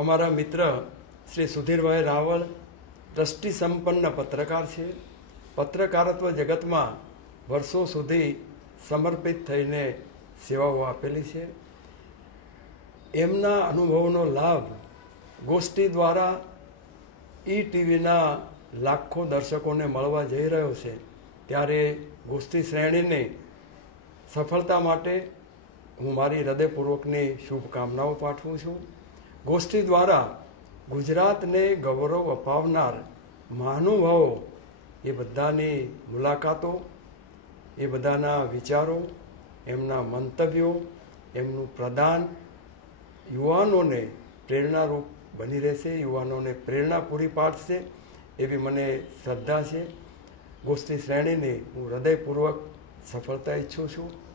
અમારા મિત્ર શ્રી સુધીરભાઈ રાવલ દ્રષ્ટિ સંપન્ન પત્રકાર છે. પત્રકારત્વ જગતમાં વર્ષો સુધી સમર્પિત થઈને સેવાઓ આપેલી છે. એમના અનુભવનો લાભ ગોષ્ઠી દ્વારા ટીવીના લાખો દર્શકોને મળવા જઈ રહ્યો છે. ત્યારે ગોષ્ઠી શ્રેણીને સફળતા માટે હું મારી હૃદયપૂર્વકની શુભકામનાઓ પાઠવું છું. ગોષ્ઠી દ્વારા ગુજરાતને ગૌરવ અપાવનાર મહાનુભાવો એ બધાની મુલાકાતો, એ બધાના વિચારો, એમના મંતવ્યો, એમનું પ્રદાન યુવાનોને પ્રેરણારૂપ બની રહેશે, યુવાનોને પ્રેરણા પૂરી પાડશે એવી મને શ્રદ્ધા છે. ગોષ્ઠી શ્રેણીને હું હૃદયપૂર્વક સફળતા ઈચ્છું છું.